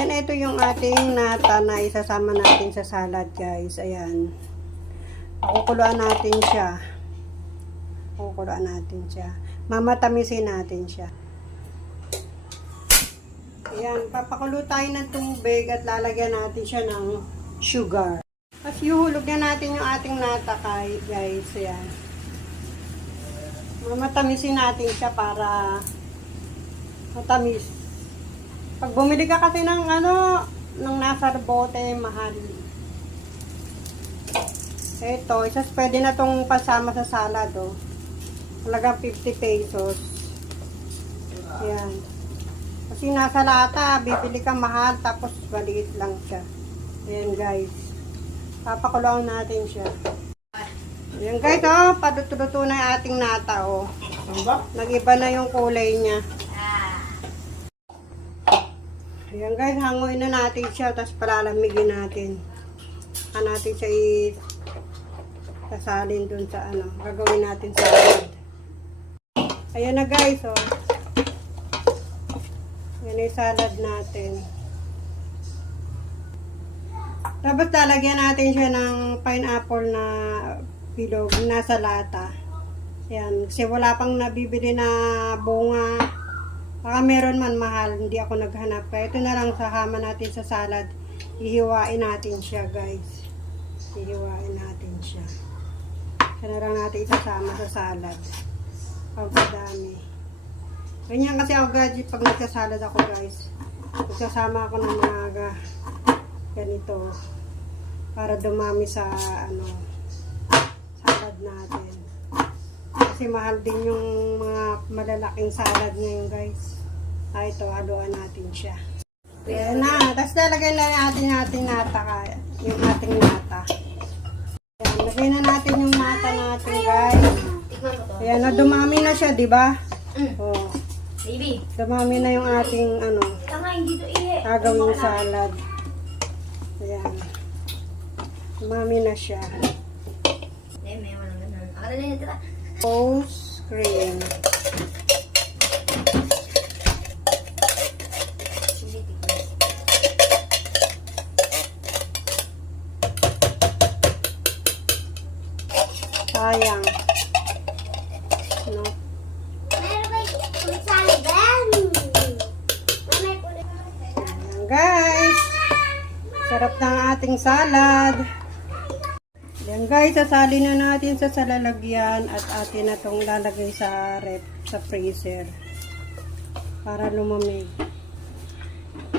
Ayan, ito yung ating nata na isasama natin sa salad, guys. Ayan. Pakukuluan natin siya. Pakukuluan natin siya. Mamatamisin natin siya. Ayan, papakulo tayo ng tubig at lalagyan natin siya ng sugar. Tapos ihulog na natin yung ating nata, guys. Ayan. Mamatamisin natin siya para matamis. Pag bumili ka kasi ng ng nasa bote, mahal. Ito, pwede na tong pasama sa salad, oh. Talagang 50 pesos. Ayan. Kasi nasa lata, bibili ka mahal, tapos maliit lang siya. Ayan, guys. Papakuloan natin siya. Ayan, guys, oh. Paluto-luto na yung ating nata, oh. Nag-iba na yung kulay niya. Ayan, guys, hanguin na natin siya, tapos palalamigin natin. Natin siya sasalin dun sa gagawin natin sa salad. Ayan na, guys, oh. Yan yung salad natin. Tapos lalagyan natin siya ng pineapple na bilog nasa lata. Yan, kasi wala pang nabibili na bunga. Baka meron man mahal, hindi ako naghanap. Kaya ito na lang sahama natin sa salad. Ihiwain natin siya, guys. Ihiwain natin siya. Kaya na lang natin isasama sa salad. Pagkadami. Ganyan kasi ako, guys, pag nagsasalad ako, guys. Nagsasama ako ng mga ganito. Para dumami sa salad natin. Kasi mahal din yung mga malalaking salad ngayon, guys. Ito, haluan natin siya. Ayan na. Tapos lalagay na natin nata. Yung ating nata. Ayan, lagay na natin yung nata natin, guys. Ayan na, dumami na siya, diba? Oh. Baby. Dumami na yung ating, gagawing salad. Ayan. Dumami na siya. May walang ganun. Akala na yun, tira. Rose cream. Sayang. No? Ayan, guys. Sarap ng ating salad. Yan, guys, sasali na natin sa salalagyan at atin na itong lalagay sa freezer para lumamig.